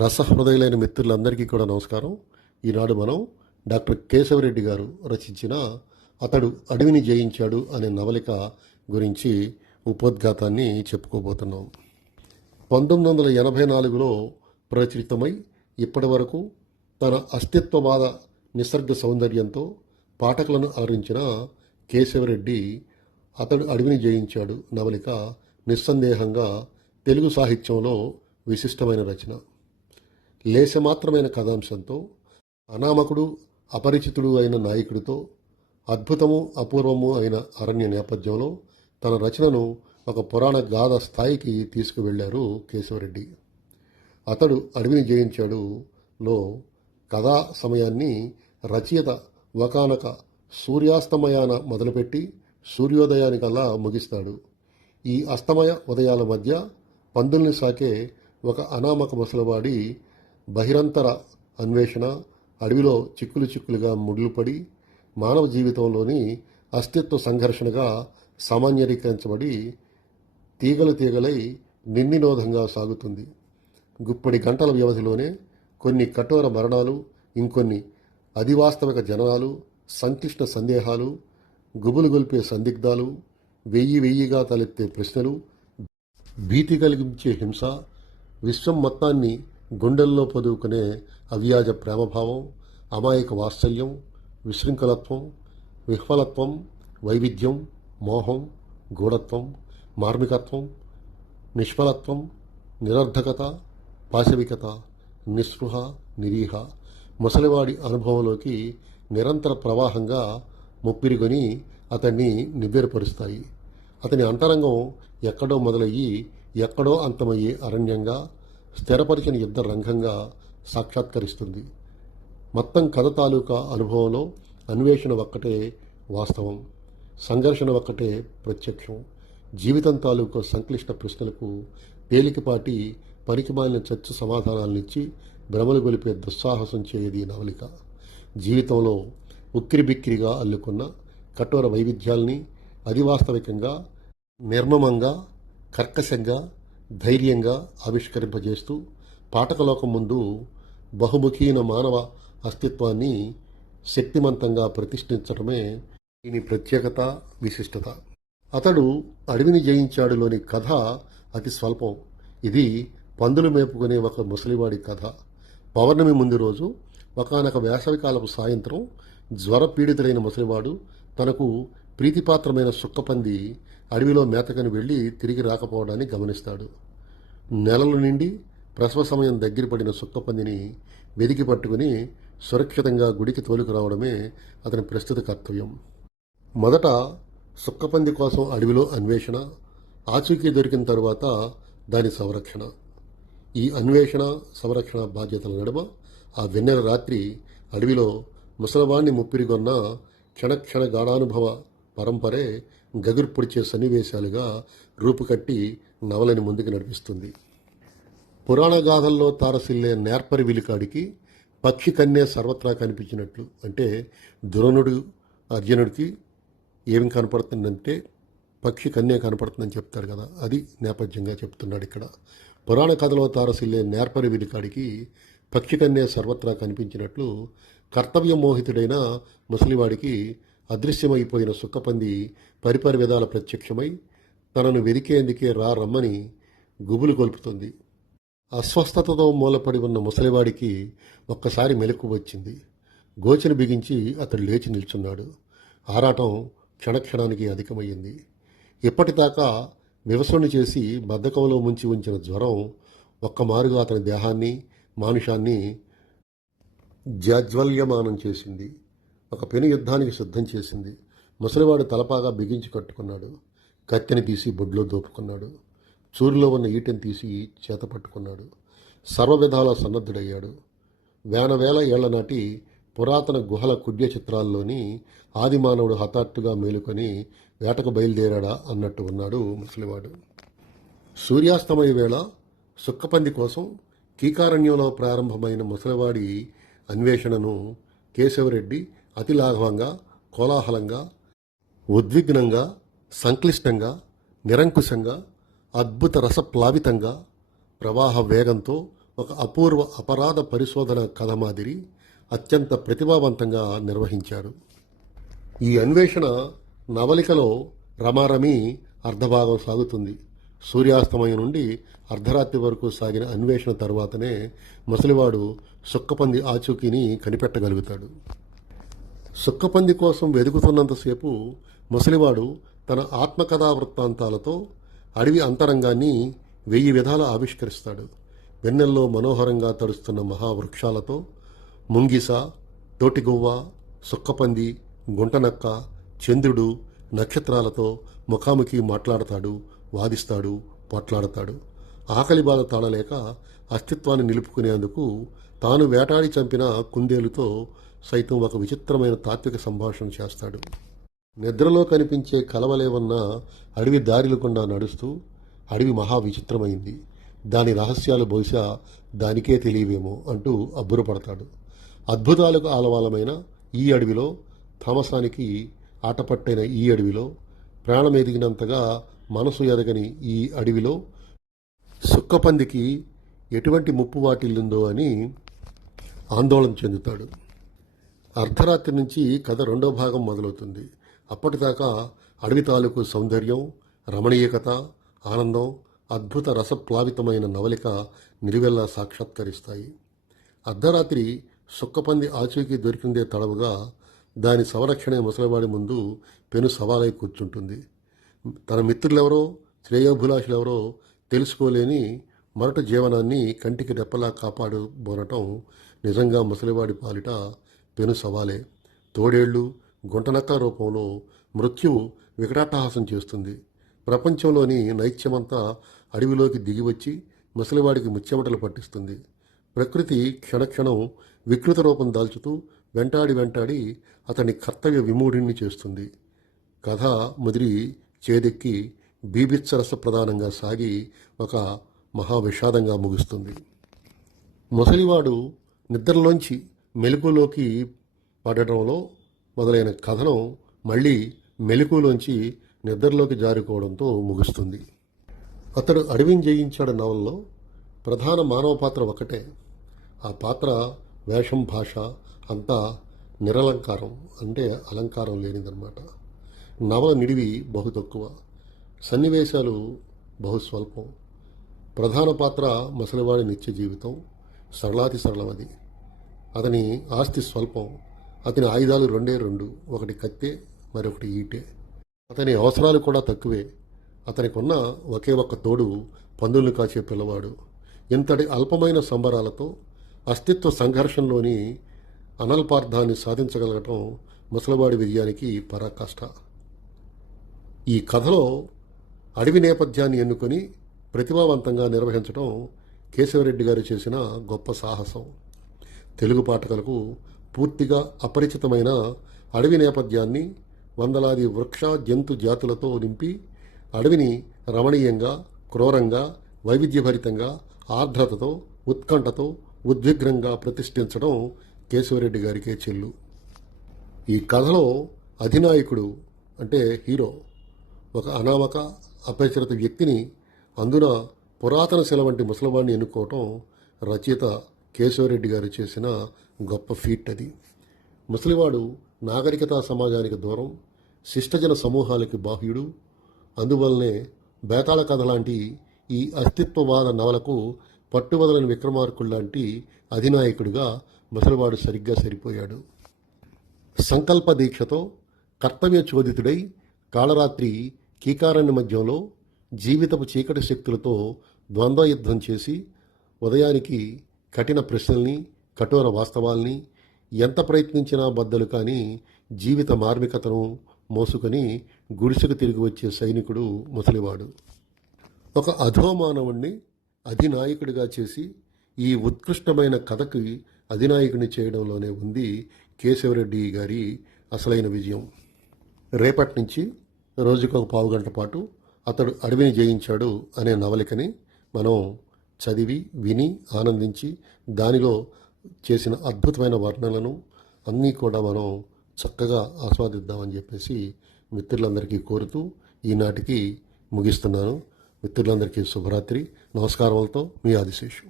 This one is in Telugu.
రసహృదయులైన మిత్రులందరికీ కూడా నమస్కారం. ఈనాడు మనం డాక్టర్ కేశవరెడ్డి గారు రచించిన అతడు అడవిని జయించాడు అనే నవలిక గురించి ఉపోద్ఘాతాన్ని చెప్పుకోబోతున్నాం. 1984లో ప్రచురితమై ఇప్పటి వరకు తన అస్తిత్వవాద నిసర్గ సౌందర్యంతో పాఠకులను అలరించిన కేశవరెడ్డి అతడు అడవిని జయించాడు నవలిక నిస్సందేహంగా తెలుగు సాహిత్యంలో విశిష్టమైన రచన. లేశమాత్రమైన కథాంశంతో అనామకుడు అపరిచితుడు అయిన నాయకుడితో అద్భుతము అపూర్వము అయిన అరణ్య నేపథ్యంలో తన రచనను ఒక పురాణ గాథ స్థాయికి తీసుకువెళ్లారు కేశవరెడ్డి. అతడు అడవిని జయించాడులో కథా సమయాన్ని రచయిత ఒకానొక సూర్యాస్తమయాన మొదలుపెట్టి సూర్యోదయానికల్లా ముగిస్తాడు. ఈ అస్తమయ ఉదయాల మధ్య పందుల్ని సాకే ఒక అనామక ముసలివాడి బహిరంతర అన్వేషణ, అడవిలో చిక్కులుగా ముడులుపడి మానవ జీవితంలోని అస్తిత్వ సంఘర్షణగా సామాన్యీకరించబడి తీగలై నిర్నిరోధంగా సాగుతుంది. గుప్పడి గంటల వ్యవధిలోనే కొన్ని కఠోర మరణాలు, ఇంకొన్ని అధివాస్తవిక జననాలు, సంక్లిష్ట సందేహాలు, గుబులు గొల్పే సందిగ్ధాలు, వెయ్యిగా తలెత్తే ప్రశ్నలు, భీతి కలిగించే హింస, విశ్వం మొత్తాన్ని గుండెల్లో పొదువుకునే అవ్యాజ ప్రేమభావం, అమాయక వాత్సల్యం, విశృంఖలత్వం, విహ్వలత్వం, వైవిధ్యం, మోహం, గూఢత్వం, మార్మికత్వం, నిష్ఫలత్వం, నిరర్ధకత, పాశవికత, నిస్పృహ, నిరీహ ముసలివాడి అనుభవంలోకి నిరంతర ప్రవాహంగా ముప్పిరిగొని అతన్ని నివ్వెరపరుస్తాయి. అతని అంతరంగం ఎక్కడో మొదలయ్యి ఎక్కడో అంతమయ్యే అరణ్యంగా, స్థిరపరిచిన యుద్ధ రంగంగా సాక్షాత్కరిస్తుంది. మొత్తం కథ తాలూకా అనుభవంలో అన్వేషణ ఒక్కటే వాస్తవం, సంఘర్షణ ఒక్కటే ప్రత్యక్షం. జీవితం తాలూకా సంక్లిష్ట ప్రశ్నలకు తేలికపాటి పనికిమాలిన చర్చ సమాధానాలనిచ్చి భ్రమలు గొలిపే దుస్సాహసం చేయది నవలిక. జీవితంలో ఉక్కిరిబిక్కిరిగా అల్లుకున్న కఠోర వైవిధ్యాల్ని అధివాస్తవికంగా, నిర్మమంగా, కర్కశంగా, ధైర్యంగా ఆవిష్కరింపజేస్తూ పాఠకలోకం ముందు బహుముఖీన మానవ అస్తిత్వాన్ని శక్తిమంతంగా ప్రతిష్ఠించడమే దీని ప్రత్యేకత, విశిష్టత. అతడు అడవిని జయించాడులోని కథ అతి స్వల్పం. ఇది పందులు మేపుకునే ఒక ముసలివాడి కథ. పౌర్ణమి ముందు రోజు ఒకానొక వేసవికాలపు సాయంత్రం జ్వరపీడితులైన ముసలివాడు తనకు ప్రీతిపాత్రమైన సుక్కపంది అడవిలో మేతకని వెళ్లి తిరిగి రాకపోవడాన్ని గమనిస్తాడు. నెలలు నిండి ప్రసవ సమయం దగ్గర పడిన సుక్కపందిని వెదికి పట్టుకుని సురక్షితంగా గుడికి తోలుకురావడమే అతని ప్రస్తుత కర్తవ్యం. మొదట సుక్కపంది కోసం అడవిలో అన్వేషణ, ఆచూకీ దొరికిన తరువాత దాని సంరక్షణ. ఈ అన్వేషణ, సంరక్షణ బాధ్యతల నడుమ ఆ వెన్నెల రాత్రి అడవిలో ముసలవాణ్ణి ముప్పిరిగొన్న క్షణక్షణ గాఢానుభవ పరంపరే గగుర్పొడిచే సన్నివేశాలుగా రూపుకట్టి నవలని ముందుకు నడిపిస్తుంది. పురాణ గాథల్లో తారసిల్లే నేర్పరి విలికాడికి పక్షి కన్నే సర్వత్రా కనిపించినట్లు, అంటే ద్రోణుడు అర్జునుడికి ఏం కనపడుతుందంటే పక్షి కన్నే కనపడుతుందని చెప్తాడు కదా, అది నేపథ్యంగా చెప్తున్నాడు ఇక్కడ. పురాణ కథలో తారసిల్లే నేర్పరి విలికాడికి పక్షి కన్నే సర్వత్రా కనిపించినట్లు కర్తవ్య మోహితుడైన ముసలివాడికి అదృశ్యమైపోయిన సుక్కపంది పరిపరి విధాల ప్రత్యక్షమై తనను వెదికేందుకే రమ్మని గుబులు కొల్పుతుంది. అస్వస్థతతో మూలపడి ఉన్న ముసలివాడికి ఒక్కసారి మెలకు వచ్చింది. గోచెను బిగించి అతడు లేచి నిల్చున్నాడు. ఆరాటం క్షణక్షణానికి అధికమయ్యింది. ఇప్పటిదాకా వివసొని చేసి బద్ధకంలో ముంచి ఉంచిన జ్వరం ఒక్కమారుగా అతని దేహాన్ని, మానుషాన్ని జాజ్వల్యమానం చేసింది. ఒక పెను యుద్ధానికి సిద్ధం చేసింది. ముసలివాడు తలపాగా బిగించి కట్టుకున్నాడు. కత్తెని తీసి బొడ్లో దోపుకున్నాడు. చూరులో ఉన్న ఈటెని తీసి చేత పట్టుకున్నాడు. సర్వవిధాల సన్నద్ధుడయ్యాడు. వేల ఏళ్ల నాటి పురాతన గుహల కుడ్య చిత్రాల్లోని ఆదిమానవుడు హఠాత్తుగా మేలుకొని వేటకు బయలుదేరాడా అన్నట్టు ఉన్నాడు ముసలివాడు. సూర్యాస్తమయ వేళ సుక్కపంది కోసం కీకారణ్యంలో ప్రారంభమైన ముసలివాడి అన్వేషణను కేశవరెడ్డి అతి లాఘవంగా, కోలాహలంగా, ఉద్విగ్నంగా, సంక్లిష్టంగా, నిరంకుశంగా, అద్భుత రసప్లావితంగా, ప్రవాహ వేగంతో ఒక అపూర్వ అపరాధ పరిశోధన కథ మాదిరి అత్యంత ప్రతిభావంతంగా నిర్వహించారు. ఈ అన్వేషణ నవలికలో రమారమి అర్ధభాగం సాగుతుంది. సూర్యాస్తమయం నుండి అర్ధరాత్రి వరకు సాగిన అన్వేషణ తరువాతనే ముసలివాడు సుక్కపంది ఆచూకీని కనిపెట్టగలుగుతాడు. సుక్కపంది కోసం వెతుకుతున్నంతసేపు ముసలివాడు తన ఆత్మకథా వృత్తాంతాలతో అడవి అంతరంగాన్ని 1000 విధాల ఆవిష్కరిస్తాడు. వెన్నెల్లో మనోహరంగా తడుస్తున్న మహావృక్షాలతో, ముంగిస, తోటిగువ్వ, సుక్కపంది, గుంటనక్క, చంద్రుడు, నక్షత్రాలతో ముఖాముఖి మాట్లాడతాడు, వాదిస్తాడు, పోట్లాడతాడు. ఆకలి బాధ తాళలేక అస్తిత్వాన్ని నిలుపుకునేందుకు తాను వేటాడి చంపిన కుందేలుతో సైతం ఒక విచిత్రమైన తాత్విక సంభాషణ చేస్తాడు. నిద్రలో కనిపించే కలవలేవన్న అడవి దారిలు గుండా నడుస్తూ అడవి మహా విచిత్రమైంది, దాని రహస్యాలు బహుశా దానికే తెలియవేమో అంటూ అబ్బురపడతాడు. అద్భుతాలకు ఆలవాలమైన ఈ అడవిలో, తామసానికి ఆటపట్టైన ఈ అడవిలో, ప్రాణం ఎదిగినంతగా మనసు ఎదగని ఈ అడవిలో సుక్కపందికి ఎటువంటి ముప్పు వాటిల్లిందో అని ఆందోళన చెందుతాడు. అర్ధరాత్రి నుంచి కథ 2వ భాగం మొదలవుతుంది. అప్పటిదాకా అడవి తాలూకు సౌందర్యం, రమణీయకత, ఆనందం, అద్భుత రసప్లావితమైన నవలిక నిలువెల్లా సాక్షాత్కరిస్తాయి. అర్ధరాత్రి సుక్కపంది ఆచూకీ దొరికిందే తడవుగా దాని సంరక్షణే ముసలివాడి ముందు పెను సవాలై కూర్చుంటుంది. తన మిత్రులెవరో, శ్రేయోభిలాషులెవరో తెలుసుకోలేని మొరటి జీవనాన్ని కంటికి రెప్పలా కాపాడబోనటం నిజంగా ముసలివాడి పాలిట పెను సవాలే. తోడేళ్లు, గుంటనక్క రూపంలో మృత్యువు వికటాట్టహాసం చేస్తుంది. ప్రపంచంలోని నైత్యమంతా అడవిలోకి దిగివచ్చి ముసలివాడికి ముచ్చెమటలు పట్టిస్తుంది. ప్రకృతి క్షణక్షణం వికృత రూపం దాల్చుతూ వెంటాడి అతని కర్తవ్య విమూఢిని చేస్తుంది. కథ ముదిరి చేదెక్కి బీభత్సరస ప్రధానంగా సాగి ఒక మహావిషాదంగా ముగుస్తుంది. ముసలివాడు నిద్రలోంచి మెలకులోకి పడటంలో మొదలైన కథనం మళ్ళీ మెలకులోంచి నిద్రలోకి జారుకోవడంతో ముగుస్తుంది. అతడు అడవిని జయించాడు నవల్లో ప్రధాన మానవ పాత్ర ఒకటే. ఆ పాత్ర వేషం, భాష అంతా నిరలంకారం, అంటే అలంకారం లేనిదన్నమాట. నవల నిడివి బహు తక్కువ, సన్నివేశాలు బహు స్వల్పం. ప్రధాన పాత్ర ముసలివాడి నిత్య జీవితం సరళాతి సరళమది. అతని ఆస్తి స్వల్పం. అతని ఆయుధాలు 2, ఒకటి కత్తే, మరొకటి ఈటే. అతని అవసరాలు కూడా తక్కువే. అతనికి ఉన్న ఒకే ఒక్క తోడు పందుల్ని కాచే పిల్లవాడు. ఇంతటి అల్పమైన సంబరాలతో అస్తిత్వ సంఘర్షణలోని అనల్పార్థాన్ని సాధించగలగటం ముసలివాడి విజయానికి పరాకాష్ట. ఈ కథలో అడవి నేపథ్యాన్ని ఎన్నుకొని ప్రతిభావంతంగా నిర్వహించడం కేశవరెడ్డి గారు చేసిన గొప్ప సాహసం. తెలుగు పాఠకులకు పూర్తిగా అపరిచితమైన అడవి నేపథ్యాన్ని వందలాది వృక్ష జంతు జాతులతో నింపి అడవిని రమణీయంగా, క్రూరంగా, వైవిధ్యభరితంగా, ఆర్ద్రతతో, ఉత్కంఠతో, ఉద్విగ్నంగా ప్రతిష్ఠించడం కేశవరెడ్డి గారికే చెల్లు. ఈ కథలో అధినాయకుడు అంటే హీరో ఒక అనామక, అపరిచిత వ్యక్తిని, అందున పురాతన శిల వంటి ముసలివాడిని ఎన్నుకోవటం రచయిత కేశవరెడ్డి గారు చేసిన గొప్ప ఫీట్ అది. ముసలివాడు నాగరికతా సమాజానికి దూరం, శిష్టజన సమూహాలకి బాహ్యుడు. అందువల్లనే బేతాళ కథ లాంటి ఈ అస్తిత్వవాద నవలకు పట్టువదలని విక్రమార్కుడు లాంటి అధినాయకుడిగా ముసలివాడు సరిగ్గా సరిపోయాడు. సంకల్ప దీక్షతో కర్తవ్య చోదితుడై కాళరాత్రి కీకారణ్య మధ్యంలో జీవితపు చీకటి శక్తులతో ద్వంద్వయుద్ధం చేసి ఉదయానికి కఠిన ప్రశ్నల్ని, కఠోర వాస్తవాల్ని ఎంత ప్రయత్నించినా బద్దలు కానీ జీవిత మార్మికతను మోసుకొని గుడిసెకు తిరిగి వచ్చే సైనికుడు ముసలివాడు. ఒక అధోమానవుణ్ణి అధినాయకుడిగా చేసి ఈ ఉత్కృష్టమైన కథకి అధినాయకుని చేయడంలోనే ఉంది కేశవరెడ్డి గారి అసలైన విజయం. రేపటి నుంచి రోజుకొక పావుగంట పాటు అతడు అడవిని జయించాడు అనే నవలికని మనం చదివి, విని, ఆనందించి దానిలో చేసిన అద్భుతమైన వర్ణనలను అన్నీ కూడా మనం చక్కగా ఆస్వాదిద్దామని చెప్పేసి మిత్రులందరికీ కోరుతూ ఈనాటికి ముగిస్తున్నాను. మిత్రులందరికీ శుభరాత్రి. నమస్కారాలతో మీ ఆదిశేషు.